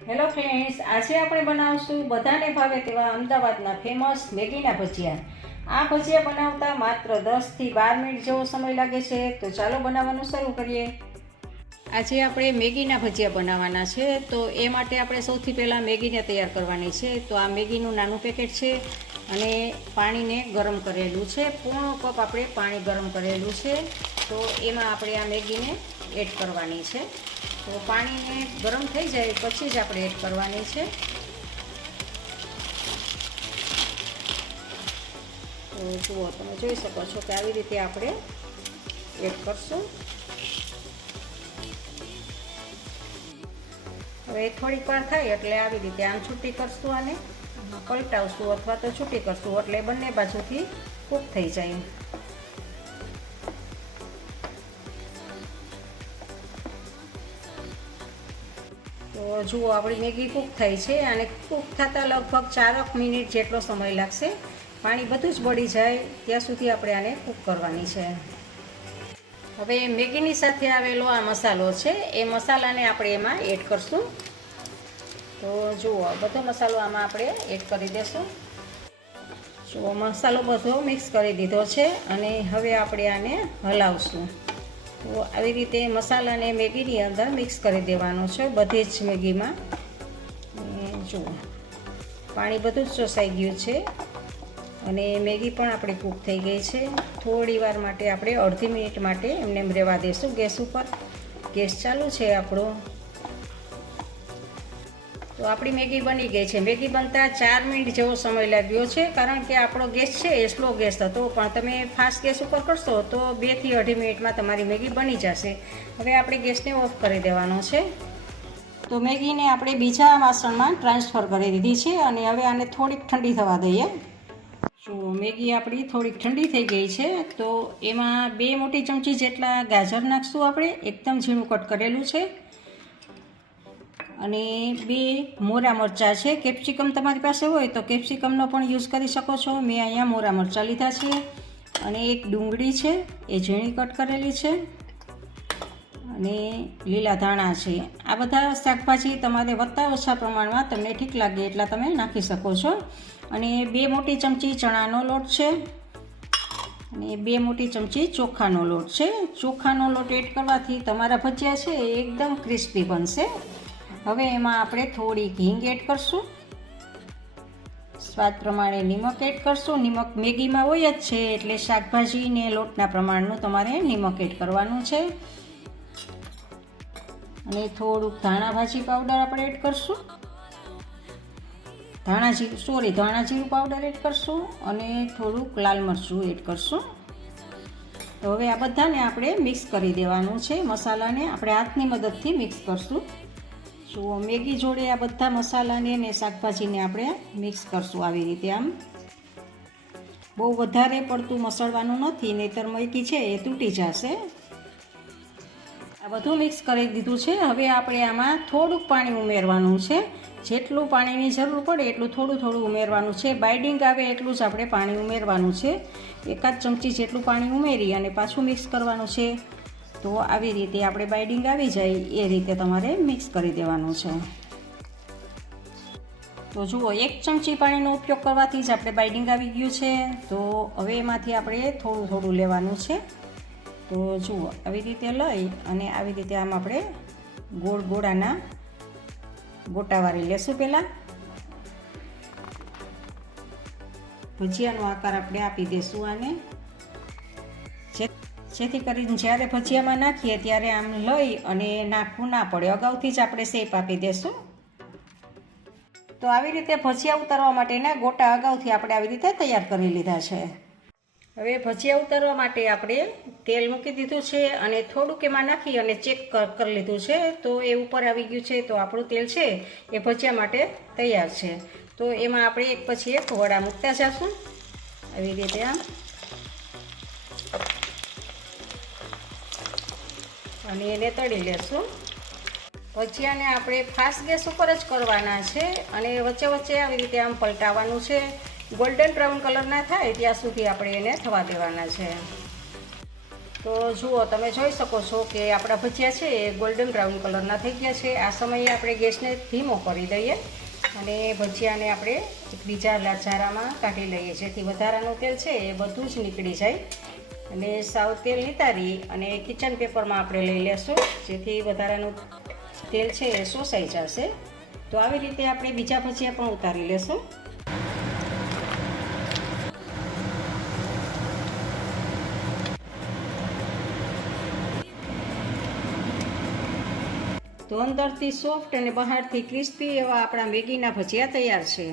Hello friends, આજે આપણે બનાવશું બધાને ભાવે તેવા અમદાવાદના ફેમસ મેગીના ભજીયા. આ ભજીયા બનાવતા માત્ર 10 થી 12 મિનિટ જેવો સમય લાગે છે. તો ચાલો બનાવવાનું શરૂ કરીએ. આજે આપણે મેગીના ભજીયા બનાવવાના છે. તો એ માટે આપણે સૌથી પહેલાં મેગીને તૈયાર કરવાની છે. તો આ મેગીનું નાનું પેકેટ છે અને પાણીને ગરમ કરેલું છે. પૂર્ણ કપ આપણે પાણી ગરમ કરેલું છે. તો એમાં આપણે આ મેગીને એડ કરવાની છે. તો પાણીને ગરમ થઈ જાય પછી જ આપણે એડ કરવાની છે. તો જુઓ, તમે જોઈ શકો છો કે આવી રીતે આપણે એડ કરશું. હવે થોડીક વાર થાય એટલે આવી રીતે આમ છૂટી કરશું અને પલટાવશું અથવા તો છૂટી કરશું એટલે બંને બાજુથી કૂક થઈ જાય. તો જુઓ, આપણી મેગી કૂક થઈ છે અને કૂક થતાં લગભગ 4 મિનિટ જેટલો સમય લાગશે. પાણી બધું જ બળી જાય ત્યાં સુધી આપણે આને કૂક કરવાની છે. હવે મેગીની સાથે આવેલો આ મસાલો છે, એ મસાલાને આપણે એમાં એડ કરશું. તો જુઓ, બધો મસાલો આમાં આપણે એડ કરી દઈશું. જુઓ, મસાલો બધો મિક્સ કરી દીધો છે અને હવે આપણે આને હલાવશું. તો આવી રીતે મસાલાને મેગીની અંદર મિક્સ કરી દેવાનો છે, બધી જ મેગીમાં. જુઓ, પાણી બધું જ ચોસાઈ ગયું છે અને મેગી પણ આપણી કૂક થઈ ગઈ છે. થોડી વાર માટે આપણે અડધી મિનિટ માટે એમને રહેવા દઈશું ગેસ ઉપર. ગેસ ચાલુ છે આપણો. તો આપણી મેગી બની ગઈ છે. મેગી બનતા 4 મિનિટ જેવો સમય લાગ્યો છે, કારણ કે આપણો ગેસ છે એ સ્લો ગેસ હતો. પણ તમે ફાસ્ટ ગેસ ઉપર કરશો તો 2 થી 2.5 મિનિટમાં તમારી મેગી બની જશે. હવે આપણે ગેસને ઓફ કરી દેવાનો છે. તો મેગીને આપણે બીજા વાસણમાં ટ્રાન્સફર કરી દીધી છે અને હવે આને થોડીક ઠંડી થવા દઈએ. જો મેગી આપણી થોડીક ઠંડી થઈ ગઈ છે. તો એમાં 2 મોટી ચમચી જેટલા ગાજર નાખશું આપણે, એકદમ ઝીણું કટ કરેલું છે. અને 2 મોરા મરચાં છે. કેપ્સિકમ તમારી પાસે હોય તો કેપ્સિકમનો પણ યુઝ કરી શકો છો. મેં અહીંયા મોરા મરચાં લીધા છે. અને 1 ડુંગળી છે, એ ઝીણી કટ કરેલી છે. અને લીલા ધાણા છે. આ બધા શાકભાજી તમારે વધતા ઓછા પ્રમાણમાં તમને ઠીક લાગે એટલા તમે નાખી શકો છો. અને 2 મોટી ચમચી ચણાનો લોટ છે અને 2 મોટી ચમચી ચોખાનો લોટ છે. ચોખાનો લોટ એડ કરવાથી તમારા ભજીયા છે એ એકદમ ક્રિસ્પી બનશે. હવે એમાં આપણે થોડીક હિંગ એડ કરશું. સ્વાદ પ્રમાણે નિમક એડ કરશું. નિમક મેગીમાં હોય જ છે એટલે શાકભાજી ને લોટના પ્રમાણનું તમારે નિમક એડ કરવાનું છે. અને થોડુંક ધાણા ભાજી પાવડર આપણે એડ કરશું. ધાણા જીરું પાવડર એડ કરશું અને થોડુંક લાલ મરચું એડ કરશું. તો હવે આ બધાને આપણે મિક્સ કરી દેવાનું છે. મસાલાને આપણે હાથની મદદથી મિક્સ કરશું. જુઓ, મેગી જોડે આ બધા મસાલાને અને શાકભાજીને આપણે મિક્સ કરશું આવી રીતે. આમ બહુ વધારે પડતું મસળવાનું નથી, નહીંતર મેગી છે એ તૂટી જશે. આ બધું મિક્સ કરી દીધું છે. હવે આપણે આમાં થોડુંક પાણી ઉમેરવાનું છે. જેટલું પાણીની જરૂર પડે એટલું થોડું ઉમેરવાનું છે. બાઇડિંગ આવે એટલું જ આપણે પાણી ઉમેરવાનું છે. 1 ચમચી જેટલું પાણી ઉમેરી અને પાછું મિક્સ કરવાનું છે. તો આવી રીતે આપણે બાઇડિંગ આવી જાય એ રીતે તમારે મિક્સ કરી દેવાનું છે. તો જુઓ, 1 ચમચી પાણીનો ઉપયોગ કરવાથી જ આપણે બાઇડિંગ આવી ગયું છે. તો હવે એમાંથી આપણે થોડું લેવાનું છે. તો જુઓ, આવી રીતે લઈ અને આવી રીતે આમ આપણે ગોળાના ગોટા વાળી લેશું. પહેલાં ભજીયાનો આકાર આપણે આપી દઈશું આને, જેથી કરીને જ્યારે ભજીયામાં નાખીએ ત્યારે આમ લઈ અને નાખવું ના પડે. અગાઉથી જ આપણે શેપ આપી દઈશું. તો આવી રીતે ભજીયા ઉતારવા માટેના ગોટા અગાઉથી આપણે આવી રીતે તૈયાર કરી લીધા છે. હવે ભજીયા ઉતારવા માટે આપણે તેલ મૂકી દીધું છે અને થોડુંક એમાં નાખી અને ચેક કરી લીધું છે. તો એ ઉપર આવી ગયું છે. તો આપણું તેલ છે એ ભજીયા માટે તૈયાર છે. તો એમાં આપણે એક પછી એક વડા મૂકતા જઈશું આવી રીતે આમ, અને એને તળી લેશું. ભજીયાને આપણે ફાસ્ટ ગેસ ઉપર જ કરવાના છે અને વચ્ચે વચ્ચે આવી રીતે આમ પલટાવવાનું છે. ગોલ્ડન બ્રાઉન કલર ના થાય ત્યાં સુધી આપણે એને થવા દેવાના છે. તો જુઓ, તમે જોઈ શકો છો કે આપણા ભજીયા છે એ ગોલ્ડન બ્રાઉન કલરના થઈ ગયા છે. આ સમયે આપણે ગેસને ધીમો કરી દઈએ અને ભજીયાને આપણે એક બીજા ઝારામાં કાઢી લઈએ, જેથી વધારાનું તેલ છે એ બધું જ નીકળી જાય. અને સાવ તેલ નિતારી અને કિચન પેપરમાં આપણે લઈ લેશું, જેથી વધારાનું તેલ છે એ શોષાઈ જશે. તો આવી રીતે આપણે બીજા ભજીયા પણ ઉતારી લેશું. તો અંદરથી સોફ્ટ અને બહારથી ક્રિસ્પી એવા આપણા મેગીના ભજીયા તૈયાર છે.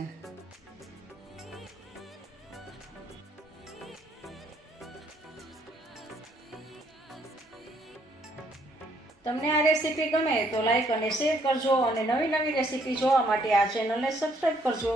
તમને આ રેસીપી ગમે તો લાઈક અને શેર કરજો અને નવી નવી રેસીપી જોવા માટે આ ચેનલને સબસ્ક્રાઈબ કરજો.